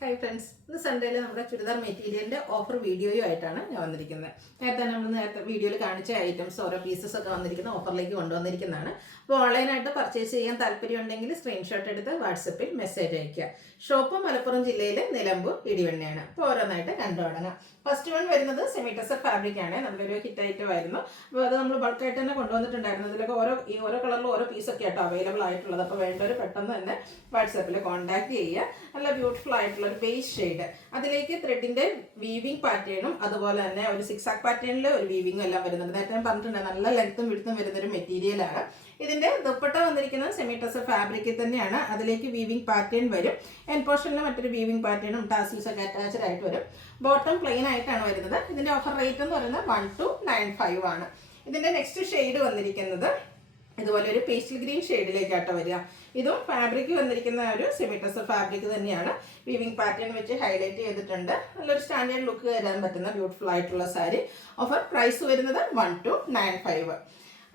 Hi friends, ഇന്ന് സൺഡേയിൽ നമ്മുടെ ചുരിദാർ മെറ്റീരിയലിൻ്റെ ഓഫർ വീഡിയോയും ആയിട്ടാണ് ഞാൻ വന്നിരിക്കുന്നത്. നേരത്തെ വീഡിയോയിൽ കാണിച്ച ഐറ്റംസ് ഓരോ പീസസ് ഒക്കെ വന്നിരിക്കുന്ന ഓഫറിലേക്ക് കൊണ്ടുവന്നിരിക്കുന്നതാണ്. അപ്പോൾ ഓൺലൈനായിട്ട് പർച്ചേസ് ചെയ്യാൻ താല്പര്യമുണ്ടെങ്കിൽ സ്ക്രീൻഷോട്ട് എടുത്ത് വാട്സപ്പിൽ മെസ്സേജ് അയയ്ക്കുക. ഷോപ്പ് മലപ്പുറം ജില്ലയിലെ നിലമ്പൂർ ഇടിവണ്ണയാണ്. അപ്പോൾ ഓരോന്നായിട്ട് കണ്ടു തുടങ്ങാം. ഫസ്റ്റ് വൺ വരുന്നത് സെമി ടെസർ ഫാബ്രിക് ആണ്. നല്ലൊരു ഹിറ്റ് ഐറ്റം ആയിരുന്നു. അപ്പോൾ അത് നമ്മൾ ബൾക്കായിട്ട് തന്നെ കൊണ്ടുവന്നിട്ടുണ്ടായിരുന്നു. ഇതിലൊക്കെ ഓരോ കളറിലും ഓരോ പീസൊക്കെ ആയിട്ടോ അവൈലബിൾ ആയിട്ടുള്ളത്. അപ്പോൾ വേണ്ടവർ പെട്ടെന്ന് തന്നെ വാട്സപ്പിൽ കോൺടാക്ട് ചെയ്യുക. നല്ല ബ്യൂട്ടിഫുൾ ആയിട്ടുള്ള ഒരു ബേസ് ഷെയ്ഡ്, അതിലേക്ക് ത്രെഡിന്റെ വീവിംഗ് പാറ്റേണും അതുപോലെ തന്നെ ഒരു സിക്സാക് പാറ്റേണിൽ ഒരു വീവിംഗും എല്ലാം വരുന്നുണ്ട്. നേരത്തെ ഞാൻ പറഞ്ഞിട്ടുണ്ട്, നല്ല ലെങ്ത്തും വിടുത്തും വരുന്ന ഒരു മെറ്റീരിയലാണ്. ഇതിന്റെ ദുപ്പട്ട വന്നിരിക്കുന്നത് സെമി ടെസർ ഫാബ്രിക്കിൽ തന്നെയാണ്. അതിലേക്ക് വീവിംഗ് പാറ്റേൺ വരും. എൻ പോർഷനിൽ മറ്റൊരു വീവിംഗ് പാറ്റേണും ടാസിൽസ് ഒക്കെ അറ്റാച്ച്ഡ് ആയിട്ട് വരും. ബോട്ടം പ്ലെയിൻ ആയിട്ടാണ് വരുന്നത്. ഇതിന്റെ ഓഫർ റേറ്റ് എന്ന് പറയുന്നത് 1295 ആണ്. ഇതിന്റെ നെക്സ്റ്റ് ഷെയ്ഡ് വന്നിരിക്കുന്നത് ഇതുപോലെ ഒരു പേസ്റ്റൽ ഗ്രീൻ ഷെയ്ഡിലേക്കാട്ടോ വരിക. ഇതും ഫാബ്രിക് വന്നിരിക്കുന്ന ഒരു സെമി ടെസർ ഫാബ്രിക് തന്നെയാണ്. വീവിംഗ് പാറ്റേൺ വെച്ച് ഹൈലൈറ്റ് ചെയ്തിട്ടുണ്ട്. നല്ലൊരു സ്റ്റാൻഡേർഡ് ലുക്ക് തരാൻ പറ്റുന്ന ബ്യൂട്ടിഫുൾ ആയിട്ടുള്ള സാരി. ഓഫർ പ്രൈസ് വരുന്നത് 1295.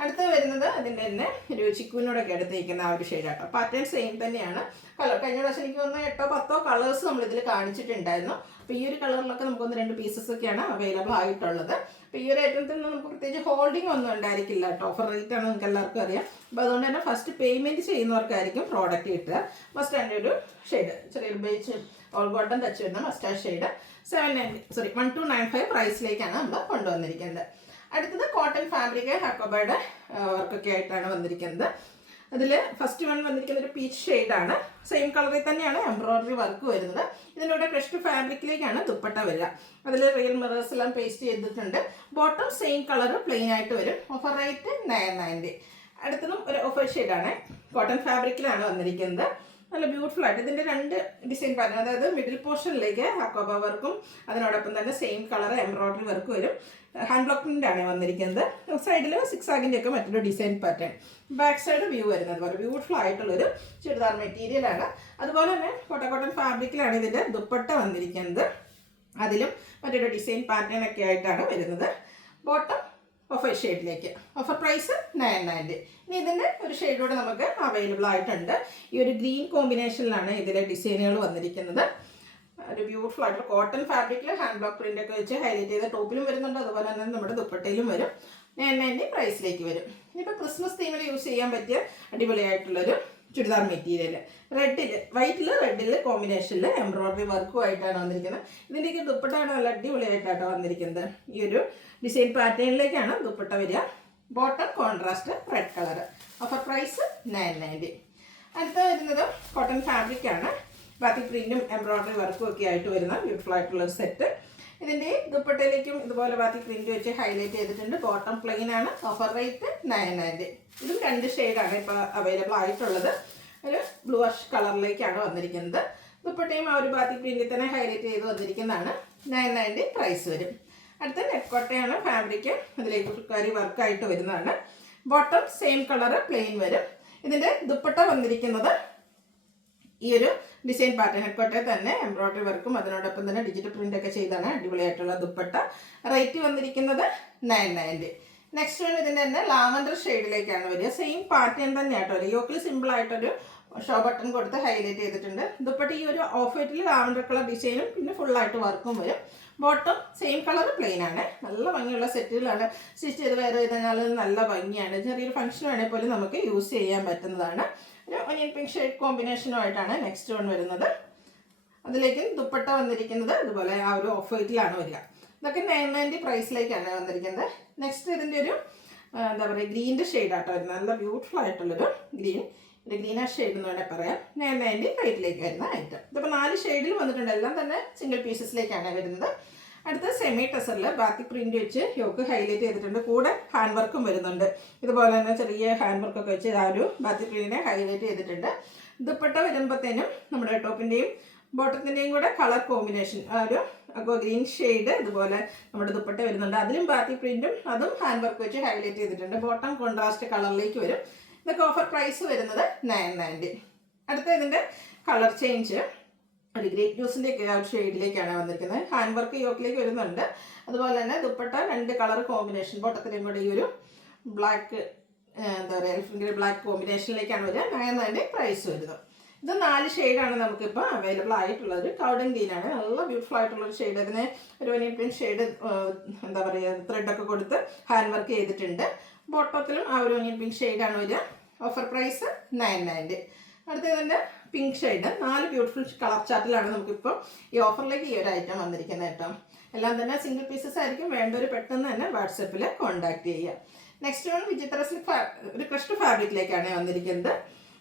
അടുത്ത് വരുന്നത് അതിൻ്റെ തന്നെ ഒരു ചിക്കുവിനോടൊക്കെ എടുത്തിരിക്കുന്ന ആ ഒരു ഷെയ്ഡാട്ടോ. പാറ്റേൺ സെയിം തന്നെയാണ്. കളർ കഴിഞ്ഞ പ്രാവശ്യം എനിക്ക് തോന്നുന്നു 8-10 കളേഴ്സ് നമ്മളിതിൽ കാണിച്ചിട്ടുണ്ടായിരുന്നു. അപ്പോൾ ഈ ഒരു കളറിലൊക്കെ നമുക്ക് 1-2 പീസസ് ഒക്കെയാണ് അവൈലബിൾ ആയിട്ടുള്ളത്. അപ്പോൾ ഈ ഒരു ഐറ്റത്തിൽ നിന്ന് നമുക്ക് പ്രത്യേകിച്ച് ഹോൾഡിംഗ് ഒന്നും ഉണ്ടായിരിക്കില്ല കേട്ടോ. ഓഫർ റേറ്റ് ആണ് നിങ്ങൾക്ക് എല്ലാവർക്കും അറിയാം. അപ്പോൾ അതുകൊണ്ട് തന്നെ ഫസ്റ്റ് പേയ്മെൻറ്റ് ചെയ്യുന്നവർക്കായിരിക്കും പ്രോഡക്റ്റ് കിട്ടുക. ഫസ്റ്റ് എൻ്റെ ഒരു ഷെയ്ഡ് ചെറിയൊരു ബേച്ച് ഓൾ ഗോൾഡൻ ടച്ച് വരുന്ന മസ്റ്റാർഡ് ഷെയ്ഡ് 1295 പ്രൈസിലേക്കാണ് നമ്മൾ കൊണ്ടുവന്നിരിക്കുന്നത്. അടുത്തത് കോട്ടൺ ഫാബ്രിക് ഹാക്കോബയുടെ വർക്കൊക്കെ ആയിട്ടാണ് വന്നിരിക്കുന്നത്. അതിൽ ഫസ്റ്റ് വൺ വന്നിരിക്കുന്ന ഒരു പീച്ച് ഷെയ്ഡാണ്. സെയിം കളറിൽ തന്നെയാണ് എംബ്രോയിഡറി വർക്ക് വരുന്നത്. ഇതിലൂടെ ക്രഷ്ഡ് ഫാബ്രിക്കിലേക്കാണ് ദുപ്പട്ട വരിക. അതിൽ റിയൽ മിറേഴ്സ് എല്ലാം പേസ്റ്റ് ചെയ്തിട്ടുണ്ട്. ബോട്ടം സെയിം കളർ പ്ലെയിൻ ആയിട്ട് വരും. Offer rate 990. അടുത്തതും ഒരു ഓഫർ ഷെയ്ഡാണ്. കോട്ടൺ ഫാബ്രിക്കിലാണ് വന്നിരിക്കുന്നത്. നല്ല ബ്യൂട്ടിഫുൾ ആയിട്ട് ഇതിൻ്റെ 2 ഡിസൈൻ പാറ്റേൺ, അതായത് മിഡിൽ പോർഷനിലേക്ക് ഹക്കോബ വർക്കും അതിനോടൊപ്പം തന്നെ സെയിം കളർ എംബ്രോയിഡറി വർക്ക് വരും. ഹാൻഡ് ബ്ലോക്ക് പ്രിൻ്റ് ആണ് വന്നിരിക്കുന്നത്. സൈഡിൽ സിക്സാഗിൻ്റെ ഒക്കെ മറ്റൊരു design pattern. Back side view വരുന്നത് പോലെ ബ്യൂട്ടിഫുൾ ആയിട്ടുള്ളൊരു ചുരിദാർ മെറ്റീരിയലാണ്. അതുപോലെ തന്നെ കോട്ടൺ ഫാബ്രിക്കിലാണ് ഇതിൻ്റെ ദുപ്പട്ട വന്നിരിക്കുന്നത്. അതിലും മറ്റൊരു ഡിസൈൻ പാറ്റേൺ ഒക്കെ ആയിട്ടാണ് വരുന്നത്. ബോട്ടം ഓഫർ ഷെയ്ഡിലേക്ക്. Offer price 990. ഇനി ഇതിൻ്റെ ഒരു ഷെയ്ഡോടെ നമുക്ക് അവൈലബിൾ ആയിട്ടുണ്ട്. ഈ ഒരു ഗ്രീൻ കോമ്പിനേഷനിലാണ് ഇതിലെ ഡിസൈനുകൾ വന്നിരിക്കുന്നത്. ഒരു ബ്യൂട്ടിഫുൾ ആയിട്ടുള്ള കോട്ടൺ ഫാബ്രിക്കിൽ ഹാൻഡ് ബ്ലോക്ക് പ്രിൻ്റ് ഒക്കെ വെച്ച് ഹൈലൈറ്റ് ചെയ്ത ടോപ്പിലും വരുന്നുണ്ട്. അതുപോലെ തന്നെ നമ്മുടെ ദുപ്പട്ടയിലും വരും. 990 പ്രൈസിലേക്ക് വരും. ഇനിയിപ്പോൾ ക്രിസ്മസ് തീമിൽ യൂസ് ചെയ്യാൻ പറ്റിയ അടിപൊളിയായിട്ടുള്ളൊരു ചുരിദാർ മെറ്റീരിയൽ. വൈറ്റിൽ റെഡിൽ കോമ്പിനേഷനിൽ എംബ്രോയിഡറി വർക്കുമായിട്ടാണ് വന്നിരിക്കുന്നത്. ഇതിൻ്റെയൊക്കെ ദുപ്പട്ടയാണ് നല്ല അടിപൊളിയായിട്ടാണ് വന്നിരിക്കുന്നത്. ഈ ഒരു ഡിസൈൻ പാറ്റേണിലേക്കാണ് ദുപ്പട്ട വരിക. Bottom contrast red colour. Offer price 990. അടുത്ത വരുന്നത് കോട്ടൺ ഫാബ്രിക് ആണ്. ബാത്തിക് പ്രിന്റും എംബ്രോയിഡറി വർക്കും ഒക്കെ ആയിട്ട് വരുന്ന ബ്യൂട്ടിഫുൾ ആയിട്ടുള്ള ഒരു സെറ്റ്. ഇതിൻ്റെ ദുപ്പട്ടയിലേക്കും ഇതുപോലെ ബാത്തിക് പ്രിന്റ് വെച്ച് ഹൈലൈറ്റ് ചെയ്തിട്ടുണ്ട്. ബോട്ടം പ്ലെയിൻ ആണ്. Offer rate 990. ഇതും 2 ഷെയ്ഡാണ് ഇപ്പോൾ അവൈലബിൾ ആയിട്ടുള്ളത്. ഒരു ബ്ലൂ വാഷ് കളറിലേക്കാണ് വന്നിരിക്കുന്നത്. ദുപ്പട്ടയും ആ ഒരു ബാത്തിക് പ്രിന്റിൽ തന്നെ ഹൈലൈറ്റ് ചെയ്ത് വന്നിരിക്കുന്നതാണ്. 990 പ്രൈസ് വരും. അടുത്ത നെക്കോട്ടയാണ് ഫാബ്രിക്. അതിലേക്ക് ഫുൾക്കാരി വർക്കായിട്ട് വരുന്നതാണ്. ബോട്ടം സെയിം കളർ പ്ലെയിൻ വരും. ഇതിൻ്റെ ദുപ്പട്ട വന്നിരിക്കുന്നത് ഈ ഒരു ഡിസൈൻ പാറ്റേൺ നെക്കോട്ടയിൽ തന്നെ എംബ്രോയിഡറി വർക്കും അതിനോടൊപ്പം തന്നെ ഡിജിറ്റൽ പ്രിന്റ് ഒക്കെ ചെയ്താണ് അടിപൊളിയായിട്ടുള്ള ദുപ്പട്ട. റേറ്റ് വന്നിരിക്കുന്നത് 990. നെക്സ്റ്റ് വൺ ഇതിൻ്റെ തന്നെ ലാവൻഡർ ഷെയ്ഡിലേക്കാണ് വരിക. സെയിം പാറ്റേൺ തന്നെയാട്ടോ. യോക്കിൽ സിമ്പിൾ ആയിട്ടൊരു ഷോ ബട്ടൺ കൊടുത്ത് ഹൈലൈറ്റ് ചെയ്തിട്ടുണ്ട്. ദുപ്പട്ട ഈ ഒരു ഓഫ് വൈറ്റിൽ ലാവൻഡർ കളർ ഡിസൈനും പിന്നെ ഫുള്ളായിട്ട് വർക്കും വരും. ബോട്ടം സെയിം കളർ പ്ലെയിൻ ആണ്. നല്ല ഭംഗിയുള്ള സെറ്റുകളാണ്. സ്റ്റിച്ച് ചെയ്ത് വേറെ ചെയ്താൽ നല്ല ഭംഗിയാണ്. ചെറിയൊരു ഫംഗ്ഷൻ വേണേൽ പോലും നമുക്ക് യൂസ് ചെയ്യാൻ പറ്റുന്നതാണ്. ഒരു ഒനിയൻ പിങ്ക് ഷെയ്ഡ് കോമ്പിനേഷനുമായിട്ടാണ് നെക്സ്റ്റ് വൺ വരുന്നത്. അതിലേക്ക് ദുപ്പട്ട വന്നിരിക്കുന്നത് ഇതുപോലെ ആ ഒരു ഓഫ് വൈറ്റിലാണ് വരിക. ഇതൊക്കെ 990 പ്രൈസിലേക്കാണ് വന്നിരിക്കുന്നത്. നെക്സ്റ്റ് ഇതിൻ്റെ ഒരു എന്താ പറയുക ഗ്രീൻ്റെ ഷെയ്ഡാട്ടോ വരുന്നത്. നല്ല ബ്യൂട്ടിഫുൾ ആയിട്ടുള്ളൊരു ഒരു ഗ്രീനാഷ് ഷെയ്ഡ് എന്ന് വേണേൽ പറയാം. 990 റേറ്റിലേക്ക് വരുന്ന ഐറ്റം. ഇതിപ്പോൾ 4 ഷെയ്ഡിൽ വന്നിട്ടുണ്ട്. എല്ലാം തന്നെ സിംഗിൾ പീസസിലേക്കാണ് വരുന്നത്. അടുത്ത സെമി ടെസറിൽ ബാത്തിക് പ്രിന്റ് വെച്ച് യോക്ക് ഹൈലൈറ്റ് ചെയ്തിട്ടുണ്ട്. കൂടെ ഹാൻഡ് വർക്കും വരുന്നുണ്ട്. ഇതുപോലെ തന്നെ ചെറിയ ഹാൻഡ് വർക്കൊക്കെ വെച്ച് ആ ഒരു ബാത്തിക് പ്രിന്റിനെ ഹൈലൈറ്റ് ചെയ്തിട്ടുണ്ട്. ദുപ്പട്ട വരുമ്പോഴത്തേനും നമ്മുടെ ടോപ്പിൻ്റെയും ബോട്ടത്തിൻ്റെയും കൂടെ കളർ കോമ്പിനേഷൻ ആ ഒരു ഗ്രീൻ ഷെയ്ഡ് ഇതുപോലെ നമ്മുടെ ദുപ്പട്ട വരുന്നുണ്ട്. അതിലും ബാത്തിക് പ്രിന്റും അതും ഹാൻഡ് വർക്ക് വെച്ച് ഹൈലൈറ്റ് ചെയ്തിട്ടുണ്ട്. ബോട്ടം കോൺട്രാസ്റ്റ് കളറിലേക്ക് വരും. ഇതൊക്കെ ഓഫർ പ്രൈസ് വരുന്നത് 990. അടുത്ത ഇതിൻ്റെ കളർ ചേഞ്ച് ഒരു ഗ്രേപ്പ് ജ്യൂസിൻ്റെ ഒക്കെ ആ ഒരു ഷെയ്ഡിലേക്കാണ് വന്നിരിക്കുന്നത്. ഹാൻഡ് വർക്ക് യോക്കിലേക്ക് വരുന്നുണ്ട്. അതുപോലെ തന്നെ ദുപ്പട്ട 2 കളർ കോമ്പിനേഷൻ. ബോട്ടത്തിൻ്റെയും കൂടെ ഈ ഒരു ബ്ലാക്ക് എന്താ പറയുക എൽഫിൻ്റെ ബ്ലാക്ക് കോമ്പിനേഷനിലേക്കാണ് വരിക. 990 പ്രൈസ് വരുന്നത്. ഇത് 4 ഷെയ്ഡാണ് നമുക്കിപ്പോൾ അവൈലബിൾ ആയിട്ടുള്ളത്. കൗഡൻ ഗ്രീനാണ്, നല്ല ബ്യൂട്ടിഫുൾ ആയിട്ടുള്ളൊരു ഷെയ്ഡ്. അതിന് ഒരു ഒനിയൻ പിങ്ക് ഷെയ്ഡ് എന്താ പറയുക ത്രെഡൊക്കെ കൊടുത്ത് ഹാൻഡ് വർക്ക് ചെയ്തിട്ടുണ്ട്. ബോട്ടത്തിലും ആ ഒരു ഒനിയൻ പിങ്ക് ഷെയ്ഡാണ് വരിക. Offer price 990. അടുത്തതിൻ്റെ പിങ്ക് ഷെയ്ഡ് 4 ബ്യൂട്ടിഫുൾ കളർ ചാർട്ടിലാണ് നമുക്കിപ്പോൾ ഈ ഓഫറിലേക്ക് ഈ ഒരു ഐറ്റം വന്നിരിക്കുന്നത് കേട്ടോ. എല്ലാം തന്നെ സിംഗിൾ പീസസ് ആയിരിക്കും. വേണ്ടവർ പെട്ടെന്ന് തന്നെ വാട്സപ്പിൽ കോൺടാക്ട് ചെയ്യുക. നെക്സ്റ്റ് വൺ വിചിത്ര സിൽക്ക് ഒരു ക്രഷ്ഡ് ഫാബ്രിക്കിലേക്കാണ് വന്നിരിക്കുന്നത്.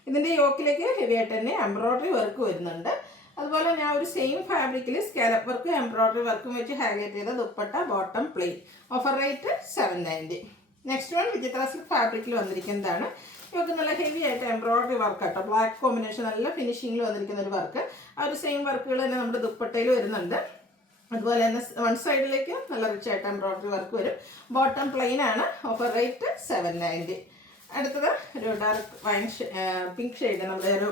ഇതിൻ്റെ യോക്കിലേക്ക് ഹെവി ആയിട്ട് തന്നെ എംബ്രോയ്ഡറി വർക്ക് വരുന്നുണ്ട്. അതുപോലെ ഞാൻ ഒരു സെയിം ഫാബ്രിക്കിൽ സ്കാലപ്പ് വർക്കും എംബ്രോയ്ഡറി വർക്കും വെച്ച് ഹൈലൈറ്റ് ചെയ്ത dupatta, bottom plain. Offer rate 790. Next one Vichitra silk ഫാബ്രിക്കിൽ വന്നിരിക്കുന്നതാണ്. യോക്ക് നല്ല ഹെവി ആയിട്ട് എംബ്രോയ്ഡറി വർക്ക് കേട്ടോ. ബ്ലാക്ക് കോമ്പിനേഷൻ നല്ല ഫിനിഷിങ്ങിൽ വന്നിരിക്കുന്ന ഒരു വർക്ക്. ആ ഒരു സെയിം വർക്കുകൾ തന്നെ നമ്മുടെ ദുപ്പട്ടയിൽ വരുന്നുണ്ട്. അതുപോലെ തന്നെ വൺ സൈഡിലേക്ക് നല്ല റിച്ച് ആയിട്ട് എംബ്രോയ്ഡറി വർക്ക് വരും. ബോട്ടം പ്ലെയിൻ ആണ്. Offer rate 790. അടുത്തത് ഒരു ഡാർക്ക് വൈൻ പിങ്ക് ഷെയ്ഡ്, നമ്മുടെ ഒരു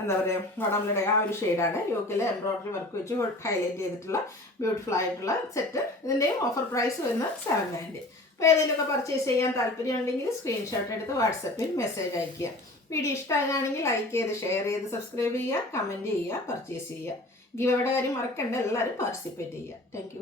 എന്താ പറയുക വടംലയുടെ ആ ഒരു ഷെയ്ഡാണ്. യോക്കിൽ എംബ്രോയ്ഡറി വർക്ക് വെച്ച് ഹൈലൈറ്റ് ചെയ്തിട്ടുള്ള ബ്യൂട്ടിഫുൾ ആയിട്ടുള്ള സെറ്റ്. ഇതിൻ്റെയും ഓഫർ പ്രൈസ് വരുന്നത് 790. അപ്പോൾ ഏതെങ്കിലുമൊക്കെ പർച്ചേസ് ചെയ്യാൻ താല്പര്യമുണ്ടെങ്കിൽ സ്ക്രീൻഷോട്ട് എടുത്ത് വാട്സപ്പിൽ മെസ്സേജ് അയയ്ക്കുക. വീഡിയോ ഇഷ്ടമാകുകയാണെങ്കിൽ ലൈക്ക് ചെയ്ത് ഷെയർ ചെയ്ത് സബ്സ്ക്രൈബ് ചെയ്യുക, കമൻറ്റ് ചെയ്യുക, പർച്ചേസ് ചെയ്യുക. ഗിവ് അവയുടെ കാര്യം മറക്കണ്ട, എല്ലാവരും പാർട്ടിസിപ്പേറ്റ് ചെയ്യുക. താങ്ക്